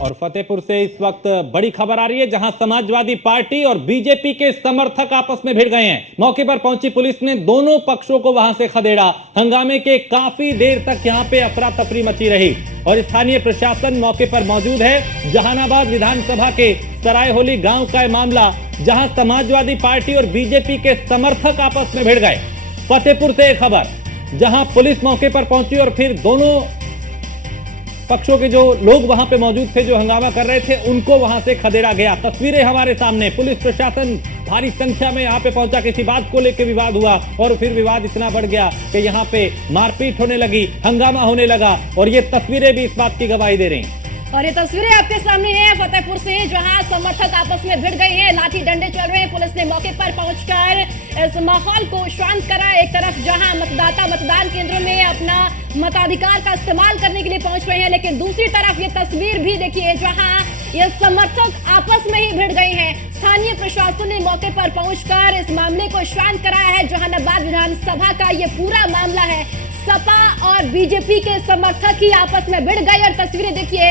और फतेहपुर से इस वक्त बड़ी खबर आ रही है, जहां समाजवादी पार्टी और बीजेपी के समर्थक आपस में भिड़ गए हैं। मौके पर पहुंची पुलिस ने दोनों पक्षों को वहां से खदेड़ा। हंगामे के काफी देर तक यहां पे अफरा तफरी मची रही और स्थानीय प्रशासन मौके पर मौजूद है। जहानाबाद विधानसभा के सरायहोली गांव का यह मामला, जहां समाजवादी पार्टी और बीजेपी के समर्थक आपस में भिड़ गए। फतेहपुर से एक खबर, जहां पुलिस मौके पर पहुंची और फिर दोनों पक्षों के जो लोग वहां पे मौजूद थे, जो हंगामा कर रहे थे, उनको वहां से खदेड़ा गया। तस्वीरें हमारे सामने, पुलिस प्रशासन भारी संख्या में यहां पे पहुंचा। किसी बात को लेकर विवाद हुआ और फिर विवाद इतना बढ़ गया कि यहां पे मारपीट होने लगी, हंगामा होने लगा और ये तस्वीरें भी इस बात की गवाही दे रही हैं। और ये तस्वीरें आपके सामने हैं फतेहपुर से, जहां समर्थक आपस में भिड़ गए हैं, लाठी डंडे चल रहे हैं। पुलिस ने मौके पर पहुंचकर इस माहौल को शांत करा। एक तरफ जहां मतदाता मतदान केंद्रों में अपना मताधिकार का इस्तेमाल करने के लिए पहुंच रहे हैं, लेकिन दूसरी तरफ ये तस्वीर भी देखिए, जहां ये समर्थक आपस में ही भिड़ गए हैं। स्थानीय प्रशासन ने मौके पर पहुंचकर इस मामले को शांत कराया है। जहानाबाद विधानसभा का ये पूरा मामला है। सपा और बीजेपी के समर्थक ही आपस में भिड़ गए और तस्वीरें देखिए,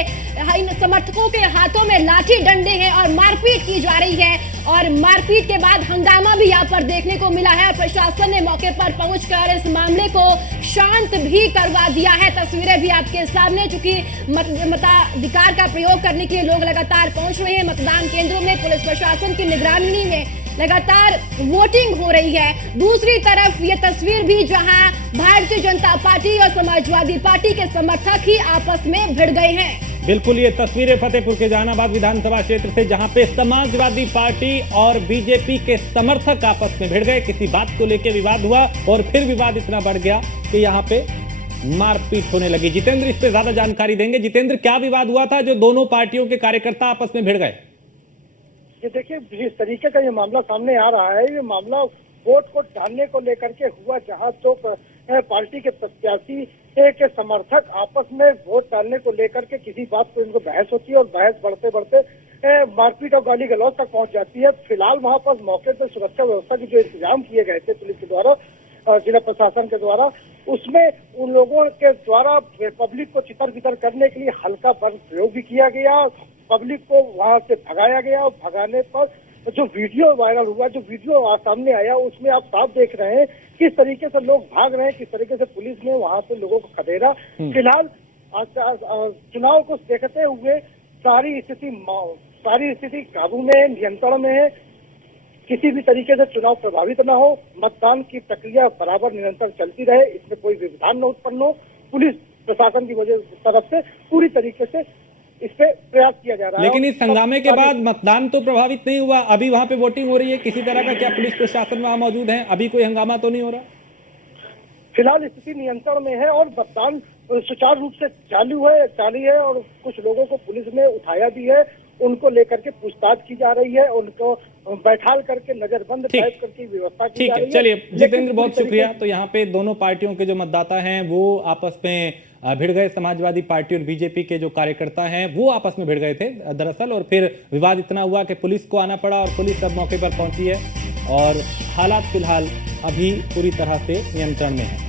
इन समर्थकों के हाथों में लाठी डंडे हैं और मारपीट की जा रही है। और मारपीट के बाद हंगामा भी यहाँ पर देखने को मिला है। प्रशासन ने मौके पर पहुंचकर इस मामले को शांत भी करवा दिया है। तस्वीरें भी आपके सामने, चूंकि मताधिकार का प्रयोग करने के लिए लोग लगातार पहुंच रहे हैं मतदान केंद्रों में। पुलिस प्रशासन की निगरानी में लगातार वोटिंग हो रही है। दूसरी तरफ ये तस्वीर भी, जहां भारतीय जनता पार्टी और समाजवादी पार्टी के समर्थक ही आपस में भिड़ गए हैं। बिल्कुल, ये तस्वीरें फतेहपुर के जहानाबाद विधानसभा क्षेत्र से, जहां पे समाजवादी पार्टी और बीजेपी के समर्थक आपस में भिड़ गए। किसी बात को लेकर विवाद हुआ और फिर विवाद इतना बढ़ गया कि यहाँ पे मारपीट होने लगी। जितेंद्र इस पे ज्यादा जानकारी देंगे। जितेंद्र, क्या विवाद हुआ था जो दोनों पार्टियों के कार्यकर्ता आपस में भिड़ गए? ये देखिए, जिस तरीके का ये मामला सामने आ रहा है, ये मामला वोट को डालने को लेकर के हुआ, जहां तो पार्टी के प्रत्याशी के समर्थक आपस में वोट डालने को लेकर के किसी बात को इनको बहस होती है और बहस बढ़ते बढ़ते मारपीट और गाली गलौज तक पहुंच जाती है। फिलहाल वहां पर मौके पर सुरक्षा व्यवस्था के जो इंतजाम किए गए थे पुलिस के द्वारा, जिला प्रशासन के द्वारा, उसमें उन लोगों के द्वारा पब्लिक को चितर बितर करने के लिए हल्का बल प्रयोग भी किया गया। पब्लिक को वहां से भगाया गया और भगाने पर जो वीडियो वायरल हुआ, जो वीडियो सामने आया, उसमें आप साफ देख रहे हैं किस तरीके से लोग भाग रहे हैं, किस तरीके से पुलिस ने वहां पे लोगों को खदेड़ा। फिलहाल चुनाव को देखते हुए सारी स्थिति काबू में, नियंत्रण में है। किसी भी तरीके से चुनाव प्रभावित न हो, मतदान की प्रक्रिया बराबर निरंतर चलती रहे, इसमें कोई व्यवधान न उत्पन्न हो। पुलिस प्रशासन की तरफ से पूरी तरीके से इस पे प्रयास किया जा रहा है। लेकिन इस हंगामे के बाद मतदान तो प्रभावित नहीं हुआ। अभी वहां पे वोटिंग हो रही है किसी तरह का? क्या पुलिस प्रशासन वहां मौजूद है? अभी कोई हंगामा तो नहीं हो रहा? फिलहाल स्थिति नियंत्रण में है और मतदान सुचारू रूप से जारी है और कुछ लोगों को पुलिस ने उठाया भी है। उनको लेकर के पूछताछ की जा रही है, उनको बैठाल करके नजरबंद टाइप करके व्यवस्था की जा रही है। चलिए जितेंद्र, बहुत शुक्रिया। तो यहाँ पे दोनों पार्टियों के जो मतदाता हैं वो आपस में भिड़ गए। समाजवादी पार्टी और बीजेपी के जो कार्यकर्ता हैं वो आपस में भिड़ गए थे दरअसल, और फिर विवाद इतना हुआ कि पुलिस को आना पड़ा और पुलिस अब मौके पर पहुंची है और हालात फिलहाल अभी पूरी तरह से नियंत्रण में है।